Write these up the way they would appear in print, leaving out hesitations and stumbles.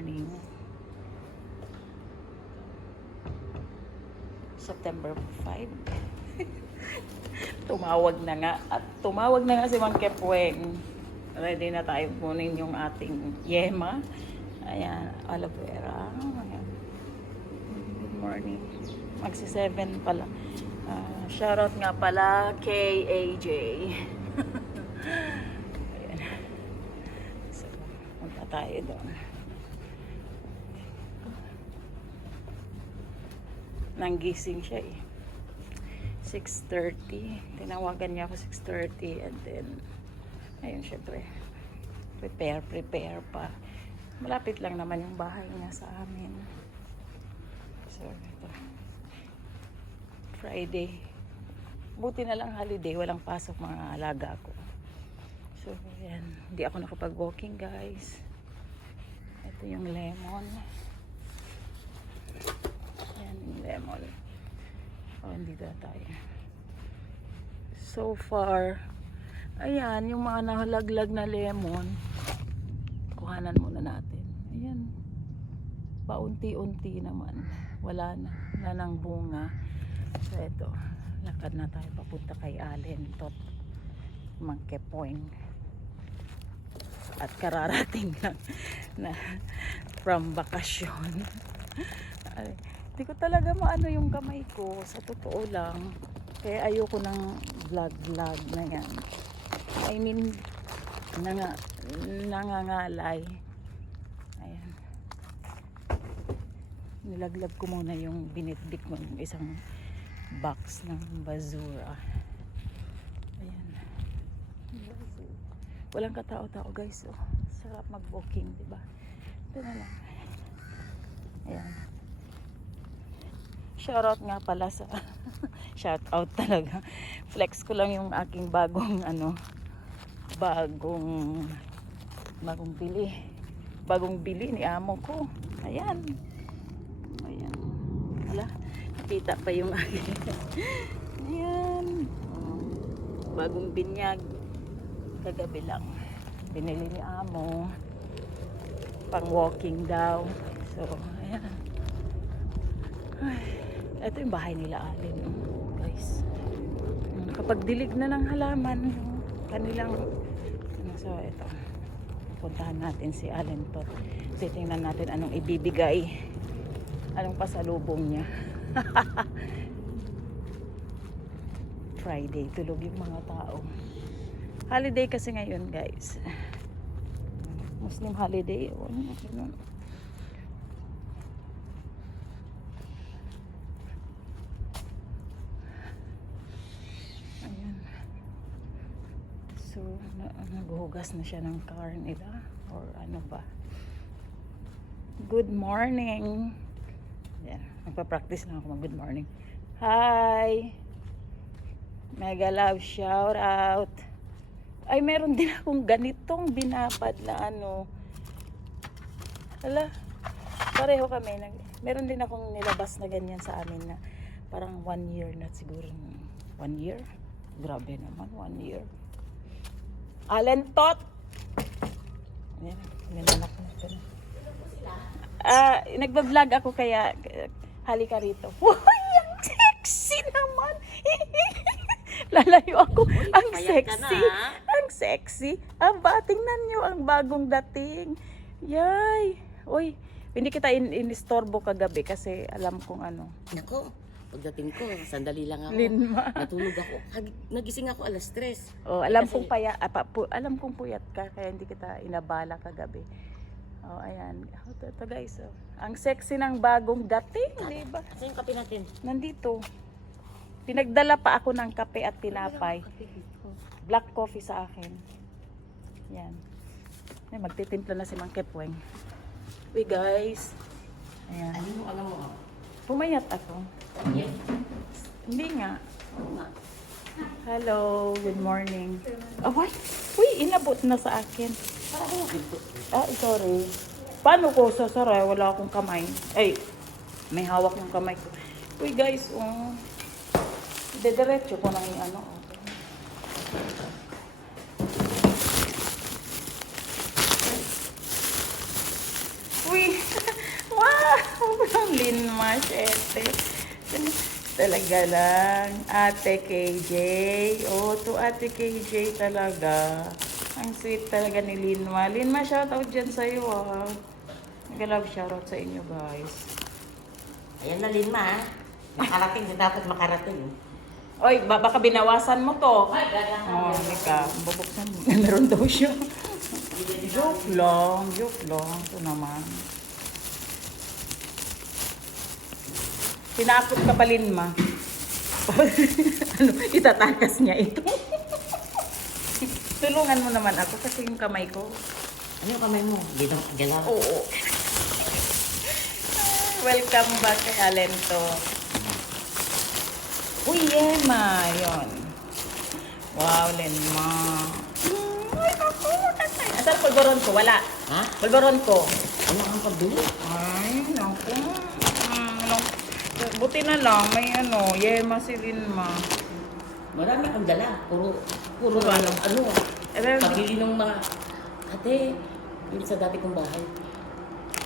morning. September 5. Tumawag na nga. At tumawag na nga si Mang Kepweng. Ready na tayo kunin yung ating yema. Ayan, aloe vera. Ayan. Good morning. Magsi-7 pala. Shoutout nga pala kay AJ. Ayan. So, punta tayo doon. Nanggising siya eh. 6:30. Tinawagan niya ako 6:30 and then ayun, syempre prepare pa. Malapit lang naman yung bahay niya sa amin. So, ito. Friday. Buti na lang holiday, walang pasok mga alaga ko. So, ayan. Hindi ako nakapag-walking, guys. Ito yung lemon. Ayan yung lemon. Oh, hindi na tayo. So far, ayan, yung mga nahalaglag na lemon, kuhanan muna natin. Ayan. Paunti-unti naman. Wala na. Wala nang bunga. So, ito. Lakad na tayo papunta kay Allen Tot. Mang Kepweng. At kararating lang na from bakasyon. Hindi ko talaga maano yung kamay ko. Sa totoo lang. Kaya ayoko ng vlog na yan. I mean, nangangalay. Ayan. Nilaglag ko muna yung binitbit mo ng isang box ng basura. Ayan. Walang katao-tao, guys. Oh, sarap mag-walking, diba? Ito na lang. Ayan. Shoutout nga pala sa shoutout talaga. Flex ko lang yung aking bagong bili ni amo ko. Ayan. Ayan. Hala, nakita pa yung aking ayan. Bagong binyag. Kagabi lang. Binili ni amo. Pang walking daw. So, ayan. Ay, ito yung bahay nila Allen, guys. Kapag dilig na ng halaman, yung kanilang so ito. Puntahan natin si Allen Tot. Titingnan natin anong ibibigay. Anong pasalubong niya. Friday, tulog yung mga tao. Holiday kasi ngayon, guys. Muslim holiday. Ayan. So, naghuhugas na siya ng car nila. Or ano ba. Good morning. Ayan. Magpa-practice lang ako mag-good morning. Hi! Mega love shout out. Ay, meron din akong ganitong binabad na Hala, pareho kami. Meron din akong nilabas na ganyan sa amin na parang 1 year na siguro. 1 year? Grabe naman, 1 year. Allen Tot! Ayan, nilanak na ito. Nagbablog ako kaya halika rito. Uy, ang sexy naman! Lalayo ako. Ang sexy. Ang sexy. Tingnan nyo ang bagong dating. Yay. Uy, hindi kita inistorbo kagabi kasi alam kong Nako, pagdating ko, sandali lang ako. Linma. Natulog ako. Nagising ako alas 3. Oh, alam kong puyat ka kaya hindi kita inabala kagabi. Oh, ayan. Ito guys. Oh. Ang sexy ng bagong dating, di ba? Saan yung kape natin? Nandito. Pinagdala pa ako ng kape at tinapay. Black coffee sa akin. Yan. Ay, magtitimpla na si Mang Kepweng. Uy guys. Ayan. Ano mo, alam mo? Pumayat ako. Yes. Hindi nga. Hello. Good morning. Why? Uy, inabot na sa akin. Sorry. Paano ko sasaray? Wala akong kamay. Ay, may hawak ng kamay ko. Uy guys, dediretso ko nang Uy! Sobrang Linma, syete. Talaga lang. Ate KJ. Oh, to Ate KJ talaga. Ang sweet talaga ni Linma. Linma, shoutout dyan sa'yo ah. Nag-love shoutout sa inyo guys. Ayan na, Linma, ha? Makarating na dapat makarating. Oy, baka binawasan mo to. Ay, gagang. Oh, Mika, bubuksan mo. Meron daw siya. Joke lang, joke lang. Ito naman. Tinakot ka pa, Linma. Ano, itatakas niya ito. Tulungan mo naman ako kasi yung kamay ko. Ano yung kamay mo? Galaw. Oo. Welcome back kay Alento. Uy, Yema. Yun. Wow, Linma. Ay, naku. Asan ang pulboron ko? Wala. Ha? Pulboron ko. Ano ang pagdulo? Ay, naku. Buti na lang. May ano, Yema si Linma. Marami kang dala. Puro ano. Eh, Pabili ng mga, ate, yung sa dati kong bahay.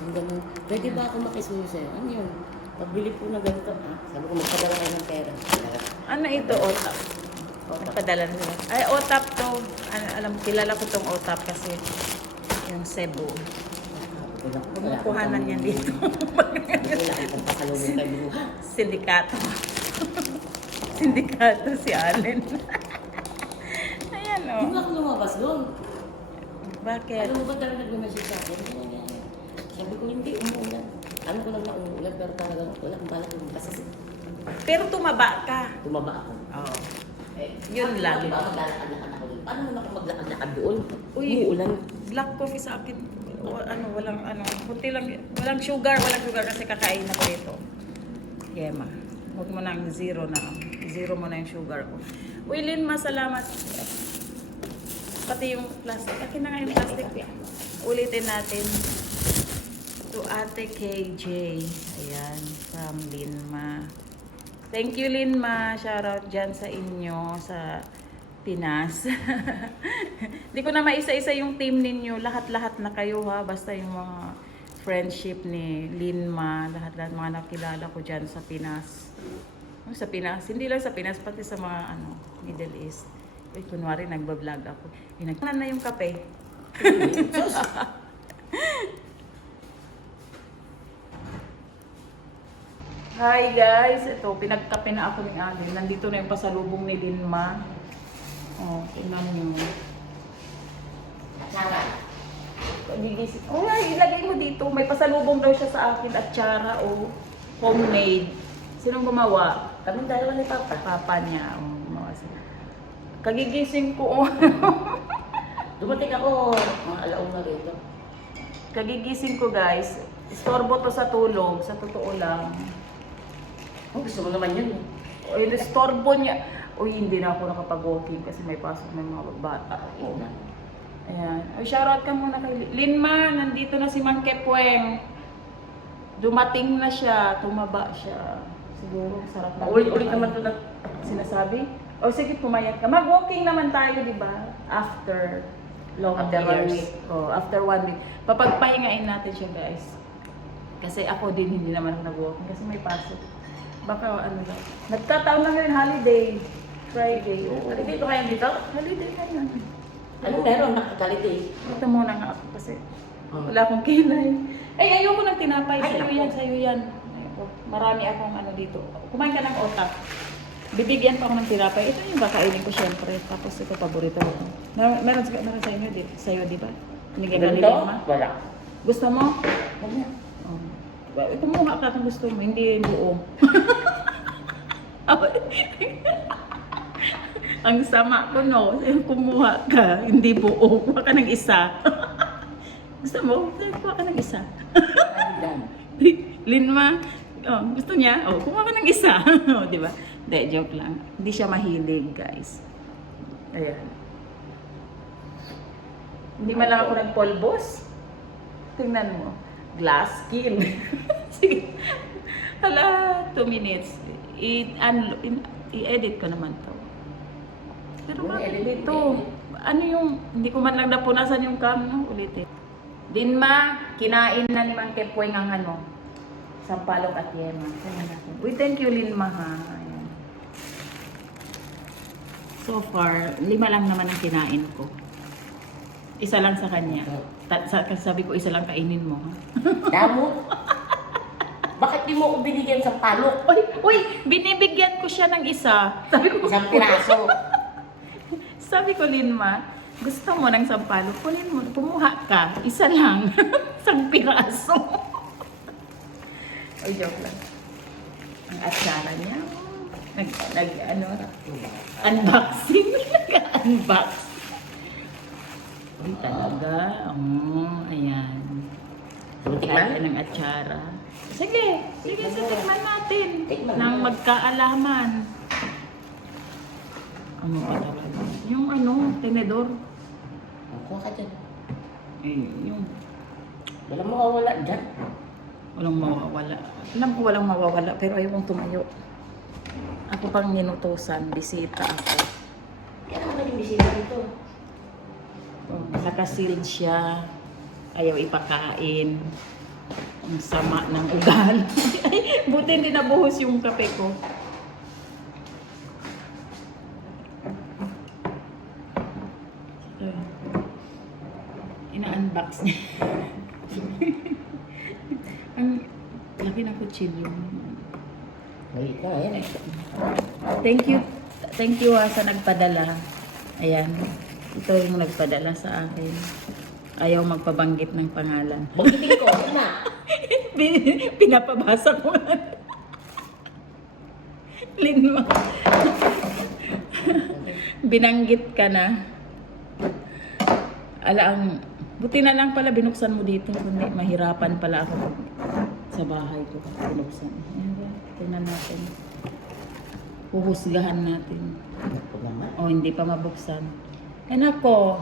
Yung ganun. Pwede ba ako makisuyo sa'yo? Ano yun? Pabili po na ganito. Ah, sabi ko, magpadala kayo ng pera. ano ito? OTAP. Nagpadala na sila. Ay, OTAP to. Alam, kilala ko tong OTAP kasi yung Cebu. Kuhanan yan dito. Wala kang pasalubong kay Buha. Sindikato. Sindikato si Allen. Ayan o. Hindi ako lumabas doon. Bakit? Alam mo ba talaga nag-message sa akin? Sabi ko, hindi, umuulan. Alam ko lang na umuulan, pero talagang wala akong balak yung kasi Pero tumaba ka. tumaba ako. Oo. Yun lang. Diba, maglalakad-lakad ako doon. Paano naman ako maglakad-lakad doon? Uy, Umuulan. black coffee sa akin. Kunti lang, walang sugar kasi kakain ako ito. Yema. Huwag mo nang zero na. Zero mo na yung sugar ko. Uy, Linma, salamat. Pati yung plastic. Akin na nga yung plastic. Ulitin natin. To Ate KJ. Ayan, from Linma. Thank you, Linma. Shoutout dyan sa inyo, sa Pinas. Hindi ko na maisa-isa yung team ninyo. Lahat-lahat na kayo ha. Basta yung mga friendship ni Linma. Lahat-lahat mga nakilala ko dyan sa Pinas. Sa Pinas. Hindi lang sa Pinas, pati sa mga Middle East. Uy, kunwari nagbablog ako. Nagkanan na yung kape. Hi guys, ito pinagkape na ako ni Allen. Nandito na yung pasalubong ni Linma. Oh, tingnan niyo. Saka, Gigising. Oh, ay, ilagay mo dito. May pasalubong daw siya sa akin at tsara o homemade. Sinong gumawa? kaming dalawa ni Papa. Papa niya. Oh, gumawa siya. Kagigising ko. Oh. Dumating ako, mga alauna rito. Kagigising ko guys. Istorbo to sa tulog. Sa totoo lang. Oh, gusto mo naman yun. O, yung istorbo niya. Uy, hindi na ako nakapag-walking kasi may pasok ng mga bata. Oo na. Ayan. O, shoutout ka muna kay Linma. Nandito na si Mang Kepweng. Dumating na siya. Tumaba siya. Siguro, sarap na. Ulit-ulit naman ito na. Sinasabi? O, sige, pumayat ka. Mag-walking naman tayo, di ba? After long After 1 years. week. O, after 1 week. Papagpahingain natin siya, guys. Kasi ako din, hindi naman ako nag-walking. Kasi may pasok. Baka ano lang. Nagtataon lang yun, holiday. Friday. Oo. Holiday ko kayo dito? Holiday na yun. Ano meron? Nakakaliday. Ito muna nga ako kasi Oh. wala akong kilay. Ay, ayoko ng tinapay. Ay, Sa'yo naku. yan, sa'yo yan. Ayoko. Marami akong ano dito. Kumain ka ng otak. Bibigyan pa ako ng tinapay. Ito yung kakainin ko syempre. Tapos ito, paborito ko. Meron sa inyo, sa'yo, di ba? Binigyan ka ni Ganito? Lima. Wala. Gusto mo? Huwag na. Oh. Kumuha ka kung gusto mo, hindi buo. Ang sama ko, no? Kumuha ka, hindi buo. Kuha ka ng isa. Gusto mo? Kuha ka ng isa. Linma, oh, gusto niya? Oh, kumuha ka ng isa. Oh, di ba? Hindi, joke lang. Hindi siya mahilig, guys. Ayan. Hindi man lang ako nagpolbos. Tingnan mo. Glass skin. Sige. Hala, 2 minutes. I-edit ko naman to. Pero bakit dito? Ano yung, hindi ko man lang napunasan yung cam, no? Ulitin. Dinma, kinain na ni Mang Kepweng ang ano. Sampalok at yema. Tingnan natin. Uy, thank you, Linma, ha. Ayan. So far, 5 lang naman ang kinain ko. Isa lang sa kanya. Sabi ko, isa lang kainin mo, ha? Damo. Bakit di mo ko binigyan sa palok? Uy, binibigyan ko siya ng isa. Sabi ko, Isang piraso. sabi ko, Linma, gusto mo ng sampalok? Kunin mo, kumuha ka. Isa lang. Isang piraso. Ay, joke lang. Ang atsara niya. Unboxing. Nag-unbox. Ay, talaga. Ayan. Tikman? Kaya ng atsara. Sige, tikman natin. Tikman. Nang magkaalaman. Ano ka talaga? Yung tenedor. Kuha ka dyan. Yung Walang mawawala dyan. walang mawawala. Alam ko walang mawawala, pero ayaw kong tumayo. Ako pang ninutusan, bisita ako. Kaya naman naging bisita dito. Nakasealed siya. Ayaw ipakain. Ang sama ng ugali. Ay, buti hindi nabuhos yung kape ko. Ina-unbox niya. Ang laki ng kutsilyo. Maliit na, yan eh. Thank you sa nagpadala. Ayan. Ito yung nagpadala sa akin. Ayaw magpabanggit ng pangalan. Banggitin ko, na. Pinapabasa ko nga. Linma. Binanggit ka na. Buti na lang pala binuksan mo dito. Kundi mahirapan pala ako sa bahay ko. Binuksan. Ayan, tingnan natin. Huhusgahan natin. O hindi pa mabuksan. Ay nako.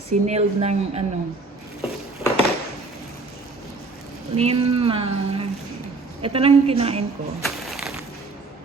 Siniled ng Linma. Ito lang yung kinain ko.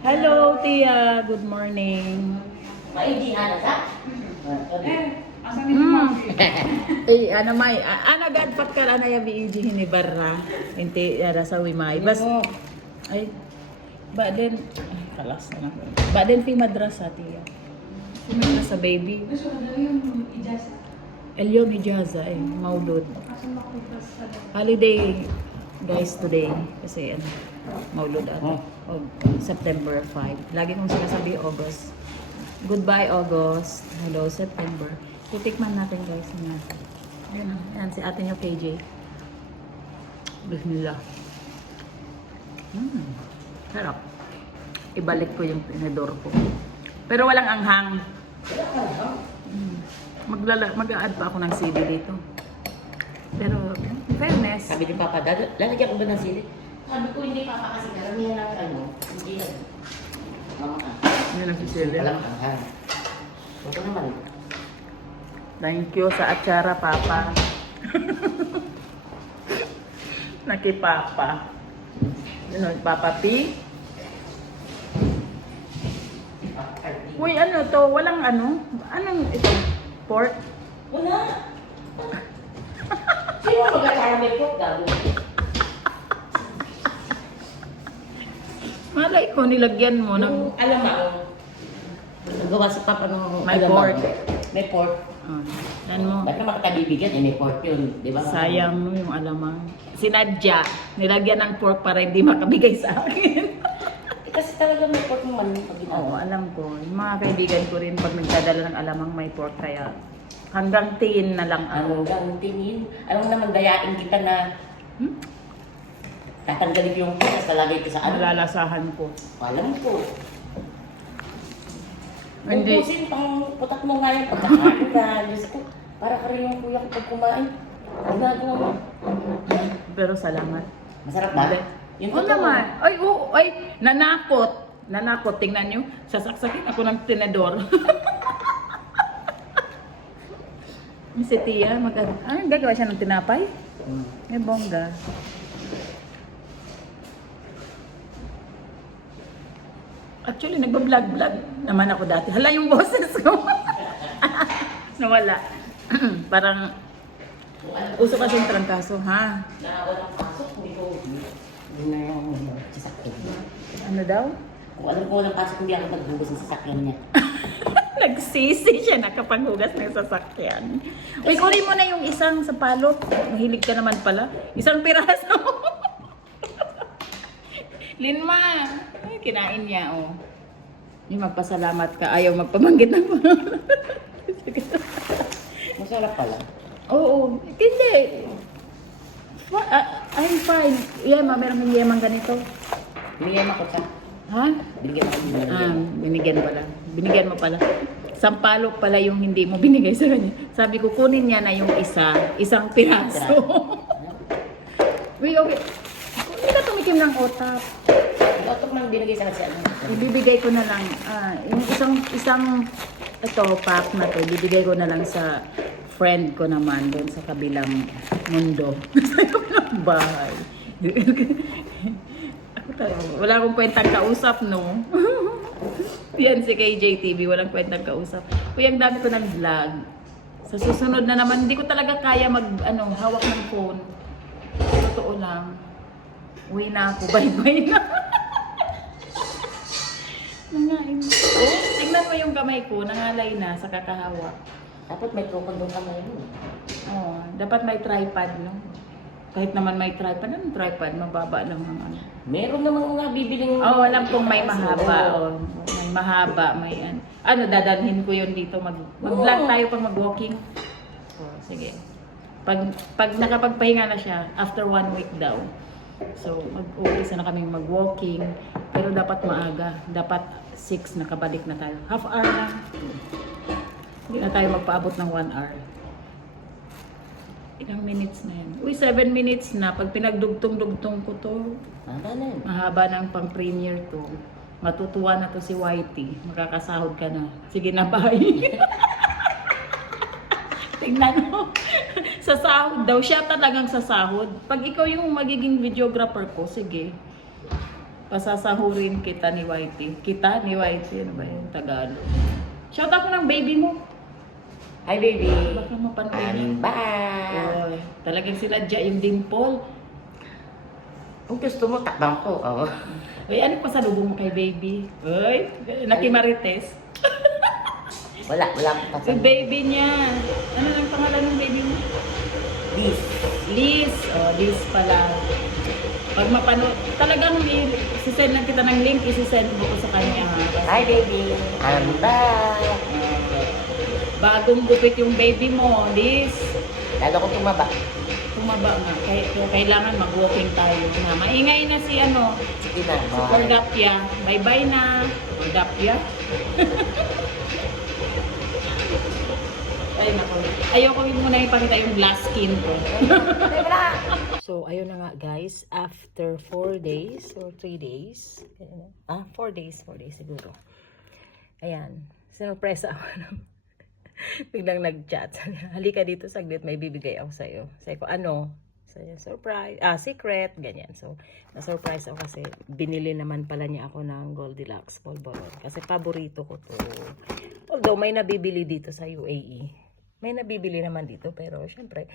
Hello, Tia. Good morning. Maidihan na sa? Eh, may, gadpat ka lang na yung BEG hinibarra. Hindi, sa Wimay. Ay, kalas na lang. Fi madrasa, Tia. Fi madrasa, baby. Elyon Ijaza, Maulud. Holiday, guys, today. Kasi, Maulud ako. September 5. Lagi kong sinasabi, August. Goodbye, August. Hello, September. Titikman natin, guys. Yan, si ate nyo, KJ. Bismillah. Sarap. Ibalik ko yung tinidor ko. Pero walang anghang. Mag-a-add pa ako ng CD dito. Pero, in fairness. Sabi ni Papa, lalagyan ko ba ng sili? Sabi ko, hindi Papa kasi karamihan ng hindi na. Mama ka. Yan ang sisili. Alam ka. Ito naman. Thank you sa atsara, Papa. Nakipapa. Papa P. Uy, to? Walang Anong ito? Pork? Wala. Sino mag-caramel ko? Gago. Malay ko, nilagyan mo ng... Alam mo, nagawa sa Papa ng... May pork. May pork. Yan mo. Ba't naman kita bibigyan? May pork yun, di ba? Sayang mo yung alamang. Sinadya. Nilagyan ng pork para hindi makabigay sa akin. Kasi talaga may pork naman pag ginagawa. Oo, alam ko. Yung mga kaibigan ko rin pag nagdadala ng alamang may pork kaya hanggang tiin na lang ako. Hanggang tingin. Alam mo naman, dayain kita na tatanggalin yung pork, tapos lalagay ko sa Nalalasahan ko. Alam ko. Hindi. Bubusin pang putak mo nga yan pagkakain na. Diyos ko, para ka rin yung kuya ko pag kumain. Ginagawa mo. Pero salamat. Masarap ba? Yung Oo naman. Ay, nanakot. Nanakot. Tingnan nyo. Sasaksakin ako ng tinador. Si Tia, gagawa siya ng tinapay? May bongga. Actually, nagbablog-vlog naman ako dati. Hala yung boses ko. Nawala. Parang, uso kasi yung trangkaso, ha? Na walang pasok, hindi ko Yun na yung sasakyan. Ano daw? Kung alam ko walang pasok, hindi ako magbugas ng sasakyan niya. Nagsisi siya nakapaghugas ng sasakyan. Uy, kunin mo na yung isang sa palok. Mahilig ka naman pala. Isang piraso. Linma. Ay, kinain niya, oh. Yung magpasalamat ka. Ayaw magpamanggit ng Masarap pala. Oo. Hindi. I'm fine. Yema, meron kong yemang ganito. Binigyan ako siya. Ha? Binigyan ako niya. Binigyan pala. Binigyan mo pala. Sampalok pala yung hindi mo binigay sa kanya. Sabi ko, kunin niya na yung isang piraso. Uy, okay. Hindi ka tumikim ng otak. Otok nang binigay sa kasi ano. Ibibigay ko na lang, yung isang ito, pack na to, ibibigay ko na lang sa friend ko naman doon sa kabilang mundo. Sa kabilang bahay. Ako talaga, wala akong kwentang kausap, no? Yan si KJTV, walang kwentang kausap. Uy, ang dami ko ng vlog. Sa susunod na naman, hindi ko talaga kaya hawak ng phone. Totoo lang. Uwi na ako, bye-bye na. Nangain. Oh, tingnan mo yung kamay ko, nangalay na sa kakahawak. Dapat may tukol doon kamay mo. Oh, dapat may tripod, no? Kahit naman may tripod, anong tripod? Mababa lang ang ano. Meron namang nga bibiling... Oh, alam kong may mahaba. Oh. May mahaba, may ano. Ano, dadalhin ko yun dito. Mag-vlog tayo pag mag-walking. Oh, sige. Pag nakapagpahinga na siya, after 1 week daw. So, mag-umpisa na kaming mag-walking. Pero dapat maaga. Dapat 6 nakabalik na tayo. Half hour lang. Hindi na tayo magpaabot ng 1 hour. Ilang minutes na yan? Uy, 7 minutes na. Pag pinagdugtong-dugtong ko to, mahaba ng pang-premiere to. Matutuwa na to si Whitey. Makakasahod ka na. Sige na, bye. Tingnan mo. Sa sahod daw. Siya talagang sa sahod. Pag ikaw yung magiging videographer ko, sige. Pasasahurin kita ni Whitey. Kita ni Whitey. Ano ba yun? Tagalog. Shout out mo ng baby mo. Hi, baby. Baka mapanood. Bye. Oy, talagang sinadya yung dimple. Kung gusto mo, takbang ko. Oh. Uy, ano pa sa lubong mo kay baby? Uy, nakimarites. Wala akong Yung pasan. baby niya. Ano lang pangalan ng baby mo? Liz. Liz. Oh, Liz pala. Pag mapanood, talagang sisend lang kita ng link, isisend mo ko sa kanya. Ha? Hi, baby. I'm back. Bagong gupit yung baby mo, Liz. Lalo ko tumaba. Tumaba nga. Kailangan mag-walking tayo. Na. Maingay na si Sige na. si Cordapia. Bye-bye na. Cordapia. Ay, nako. Ayoko muna ipakita yung glass skin ko. So, ayun na nga guys. After 4 days or 3 days. 4 days. 4 days siguro. Ayan. Sinurpresa ako. Biglang nag-chat. Halika dito saglit, may bibigay ako sa'yo. Sabi ko, ano? Surprise. Secret. Ganyan. So, na-surprise ako kasi binili naman pala niya ako ng Goldilocks Polvoron. Kasi paborito ko to. Although, may nabibili dito sa UAE. May nabibili naman dito. Pero, syempre,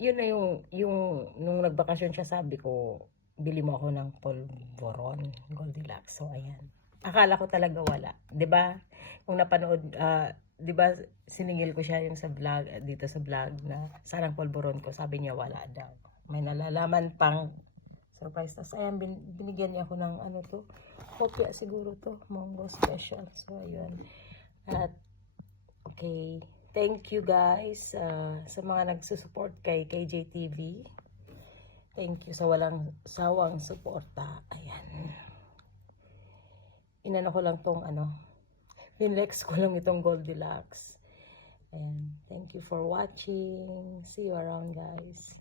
yun na yung nung nagbakasyon siya, sabi ko, bili mo ako ng Polvoron Goldilocks. So, ayan. Akala ko talaga wala. 'Di ba? Kung napanood, 'di ba, siningil ko siya yung sa vlog, dito sa vlog na sarang Polvoron ko, sabi niya wala daw. May nalalaman pang surprise. Tapos ayan, binigyan niya ako ng ano to, kopya siguro to, Mongo Special. So ayun. At okay, thank you guys sa mga nagsusupport kay KJTV. Thank you sa walang sawang suporta. Ayan. Inano ko lang tong pinlex ko lang itong Goldilocks. Ayan. Thank you for watching. See you around guys.